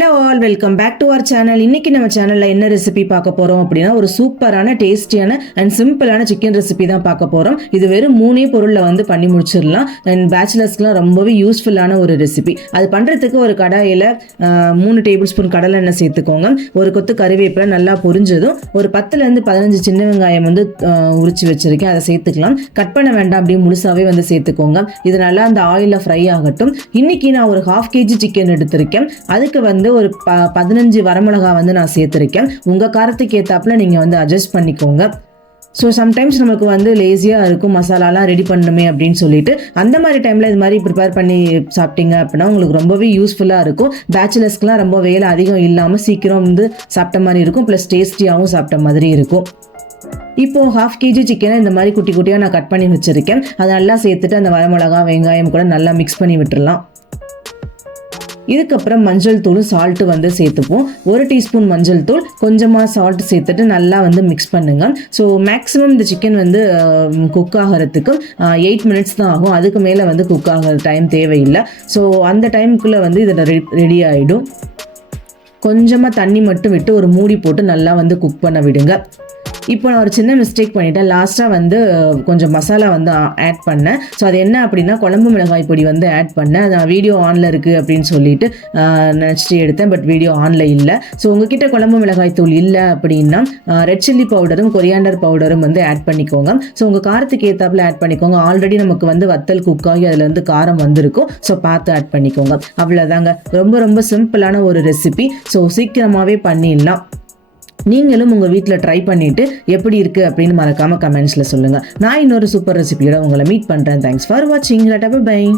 Hello all welcome back to our channel இன்னைக்கு நம்ம சேனல்ல என்ன ரெசிபி பார்க்க போறோம் அப்படின்னா ஒரு சூப்பரான டேஸ்டியான அண்ட் சிம்பிளான சிக்கன் ரெசிபி தான் பார்க்க போறோம். இது வெறும் மூணே பொருளில் வந்து பண்ணி முடிச்சிடலாம். அண்ட் பேச்சுலர்ஸ்க்குலாம் ரொம்பவே யூஸ்ஃபுல்லான ஒரு ரெசிபி அது பண்றதுக்கு ஒரு கடாயில மூணு டேபிள் ஸ்பூன் கடலை எண்ணெய் சேர்த்துக்கோங்க. ஒரு கொத்து கருவேப்பிலை நல்லா பொரிஞ்சதும் ஒரு பத்துல இருந்து பதினஞ்சு சின்ன வெங்காயம் வந்து உரிச்சு வச்சிருக்கேன். அதை சேர்த்துக்கலாம். கட் பண்ண வேண்டாம் அப்படியே முழுசாவே வந்து சேர்த்துக்கோங்க. இது நல்லா அந்த ஆயிலில் ஃப்ரை ஆகட்டும். இன்னைக்கு நான் ஒரு ஹாஃப் கேஜி சிக்கன் எடுத்திருக்கேன். அதுக்கு வந்து ஒரு ப பதினஞ்சு வரமிளகா வந்து நான் சேர்த்துருக்கேன். உங்கள் காரத்துக்கு ஏற்றாப்புல நீங்கள் வந்து அட்ஜஸ்ட் பண்ணிக்கோங்க. ஸோ சம்டைம்ஸ் நமக்கு வந்து லேசியாக இருக்கும் மசாலாலாம் ரெடி பண்ணணுமே அப்படின்னு சொல்லிட்டு அந்த மாதிரி டைமில் இது மாதிரி ப்ரிப்பேர் பண்ணி சாப்பிட்டீங்க அப்படின்னா உங்களுக்கு ரொம்பவே யூஸ்ஃபுல்லாக இருக்கும். பேச்சுலர்ஸ்க்குலாம் ரொம்ப வேலை அதிகம் இல்லாமல் சீக்கிரம் வந்து சாப்பிட்ட மாதிரி இருக்கும் ப்ளஸ் டேஸ்டியாகவும் சாப்பிட்ட மாதிரி இருக்கும். இப்போது ஹாஃப் கேஜி சிக்கனை இந்த மாதிரி குட்டி குட்டியாக நான் கட் பண்ணி வச்சுருக்கேன். அதை நல்லா சேர்த்துட்டு அந்த வரமிளகா வெங்காயம் கூட நல்லா மிக்ஸ் பண்ணி விட்டுடலாம் இதுக்கப்புறம் மஞ்சள் தூள் சால்ட்டு வந்து சேர்த்துப்போம். ஒரு டீஸ்பூன் மஞ்சள் தூள் கொஞ்சமாக சால்ட் சேர்த்துட்டு நல்லா வந்து மிக்ஸ் பண்ணுங்க. ஸோ மேக்ஸிமம் இந்த சிக்கன் வந்து குக் ஆகிறதுக்கு எயிட் மினிட்ஸ் தான் ஆகும். அதுக்கு மேலே வந்து குக் ஆகிற டைம் தேவையில்லை. ஸோ அந்த டைமுக்குள்ளே வந்து இதில் ரெடி ஆகிடும் கொஞ்சமாக தண்ணி மட்டும் விட்டு ஒரு மூடி போட்டு நல்லா வந்து குக் பண்ண விடுங்க. இப்போ நான் ஒரு சின்ன மிஸ்டேக் பண்ணிட்டேன். லாஸ்ட்டாக வந்து கொஞ்சம் மசாலா வந்து ஆட் பண்ணேன். ஸோ அது என்ன அப்படின்னா குழம்பு மிளகாய் பொடி வந்து ஆட் பண்ணேன். நான் வீடியோ ஆனில் இருக்குது அப்படின்னு சொல்லிட்டு நினச்சிட்டு எடுத்தேன். பட் வீடியோ ஆனில் இல்லை. ஸோ உங்ககிட்ட குழம்பு மிளகாய் தூள் இல்லை அப்படின்னா ரெட் சில்லி பவுடரும் கொரியாண்டர் பவுடரும் வந்து ஆட் பண்ணிக்கோங்க. ஸோ உங்கள் காரத்துக்கு ஏற்றாப்புல ஆட் பண்ணிக்கோங்க. ஆல்ரெடி நமக்கு வந்து வத்தல் குக் ஆகி அதில் வந்து காரம் வந்திருக்கும். ஸோ பார்த்து ஆட் பண்ணிக்கோங்க. அவ்வளோதாங்க ரொம்ப ரொம்ப சிம்பிளான ஒரு ரெசிபி ஸோ சீக்கிரமாகவே பண்ணிடலாம். நீங்களும் உங்கள் வீட்டில் ட்ரை பண்ணிவிட்டு எப்படி இருக்குது அப்படின்னு மறக்காமல் கமெண்ட்ஸில் சொல்லுங்கள் நான் இன்னொரு சூப்பர் ரெசிபியோட உங்களை மீட் பண்ணுறேன் தேங்க்ஸ் ஃபார் வாட்சிங் பை